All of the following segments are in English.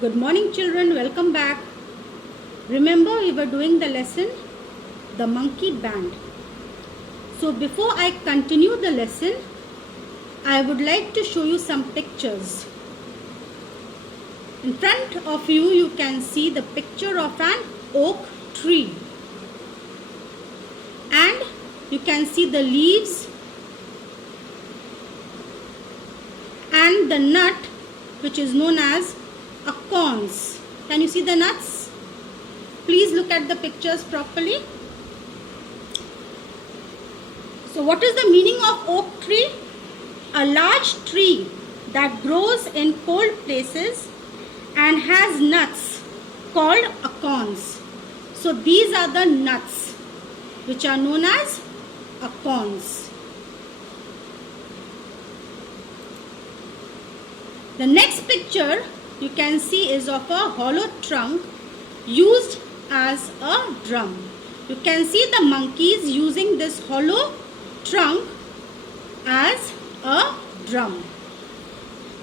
Good morning children, welcome back. Remember we were doing the lesson The Monkey Band. So before I continue the lesson, I would like to show you some pictures. In front of you, you can see the picture of an oak tree. And you can see the leaves and the nut which is known as acorns. Can you see the nuts? Please look at the pictures properly. So what is the meaning of oak tree? A large tree that grows in cold places and has nuts called acorns. So these are the nuts which are known as acorns. The next picture you can see is of a hollow trunk used as a drum. You can see the monkeys using this hollow trunk as a drum.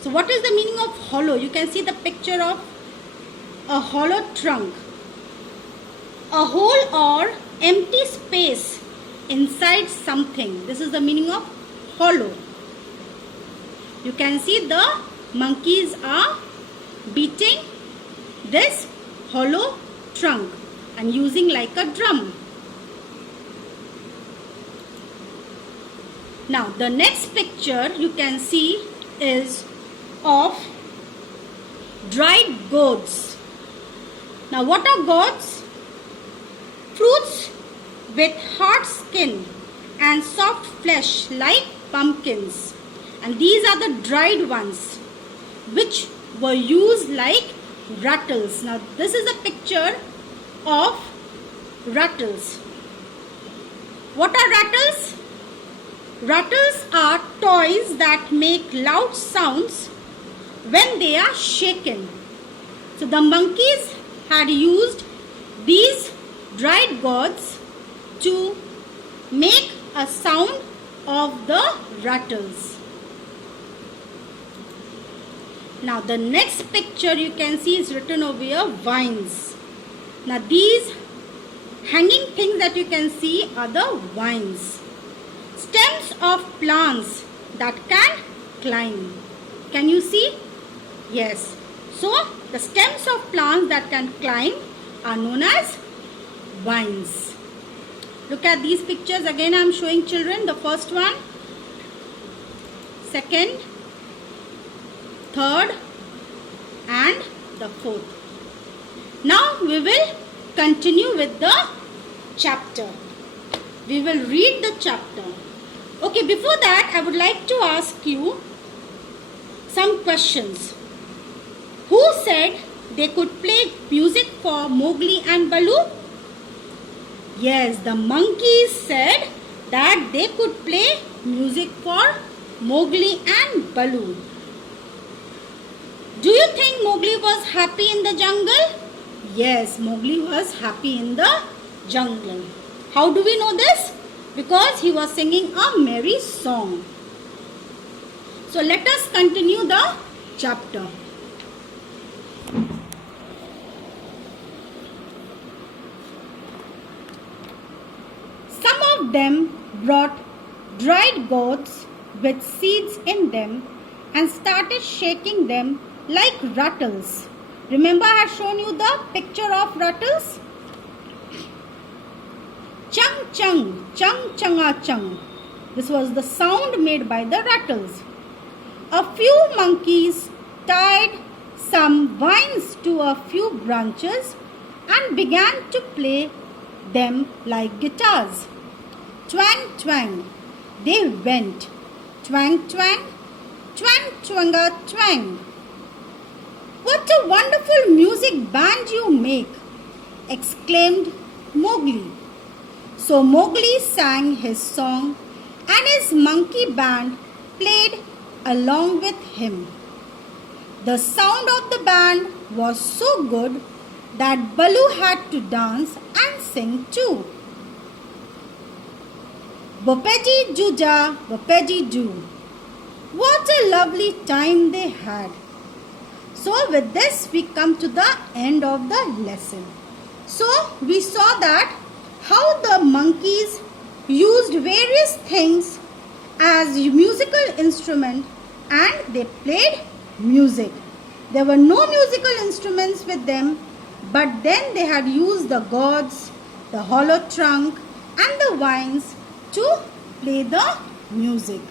So what is the meaning of hollow? You can see the picture of a hollow trunk. A hole or empty space inside something. This is the meaning of hollow. You can see the monkeys are beating this hollow trunk and using like a drum. Now the next picture you can see is of dried gourds. Now what are gourds? Fruits with hard skin and soft flesh like pumpkins. And these are the dried ones which were used like rattles. Now this is a picture of rattles. What are rattles? Rattles are toys that make loud sounds when they are shaken. So the monkeys had used these dried gourds to make a sound of the rattles. Now the next picture you can see is written over here, vines. Now these hanging things that you can see are the vines. Stems of plants that can climb. Can you see? Yes. So the stems of plants that can climb are known as vines. Look at these pictures. Again I am showing children the first one, second, third and the fourth. Now we will continue with the chapter. We will read the chapter. Okay, before that I would like to ask you some questions. Who said they could play music for Mowgli and Baloo? Yes, the monkeys said that they could play music for Mowgli and Baloo. Do you think Mowgli was happy in the jungle? Yes, Mowgli was happy in the jungle. How do we know this? Because he was singing a merry song. So let us continue the chapter. Some of them brought dried gourds with seeds in them and started shaking them like rattles. Remember I had shown you the picture of rattles? Chung chung, chung chunga chung. This was the sound made by the rattles. A few monkeys tied some vines to a few branches and began to play them like guitars. Twang twang, they went. Twang twang, twang twanga twang. What a wonderful music band you make, exclaimed Mowgli. So Mowgli sang his song and his monkey band played along with him. The sound of the band was so good that Baloo had to dance and sing too. Bopeji Juja, Bopeji Joo. What a lovely time they had. So with this we come to the end of the lesson. So we saw that how the monkeys used various things as musical instrument and they played music. There were no musical instruments with them, but then they had used the gourds, the hollow trunk and the vines to play the music.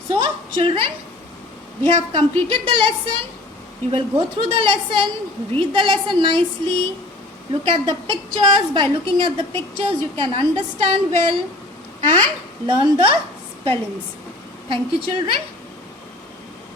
So children, we have completed the lesson. You will go through the lesson, read the lesson nicely, look at the pictures. By looking at the pictures, you can understand well and learn the spellings. Thank you, children.